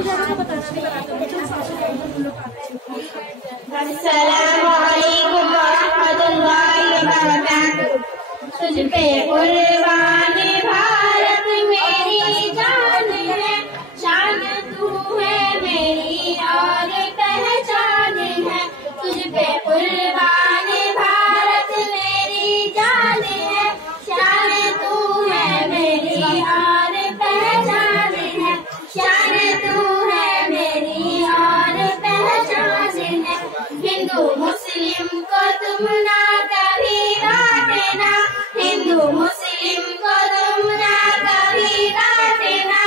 अस्सलामुअलैकुम वरहमतुल्लाहि वबरकातुहू। तुझ पे कुर्बान भारत मेरी जान है, शान तू है मेरी और पहचान है। तुझ पे कुर्बान भारत मेरी जान है, शान तू है मेरी और पहचान है। शान तू है मेरी और पहचान है। हिंदू मुस्लिम को तुम ना कभी बांटना, हिंदू मुस्लिम को तुम ना कभी बांटना।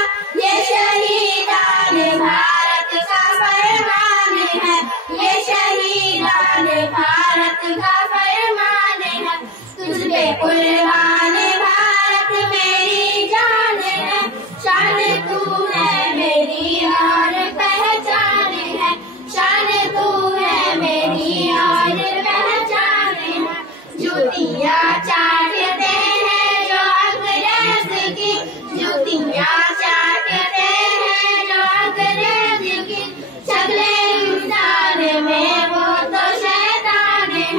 ये शहीदान भारत का फरमान है, ये शहीदान भारत का फरमान है। तुझ पे कुर्बान भारत मेरी जान है, शान तू है मेरी और पहचान है। शान तू है मेरी और पहचान है। जूतियाँ चाटते हैं जो अंग्रेज की, जूतियाँ चाटते हैं जो अंग्रेज की। शक्ले इंसान में वो तो शैतान है,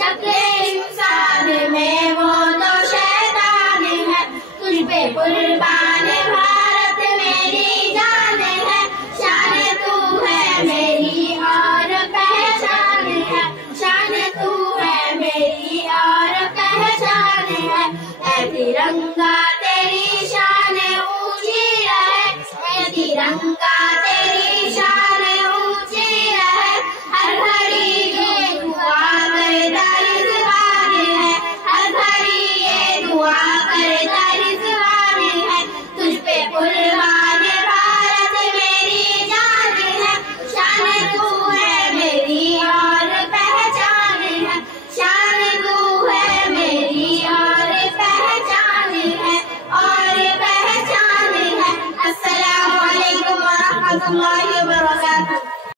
शक्ले इंसान में वो तो शैतान है। तुझ पे कुर्बान भारत मेरी जान है, शान तू है मेरी और पहचान है। शान तू है मेरी और पहचान है। ऐ तिरंगा तेरी शान ऊंची रहे, ऐ तिरंगा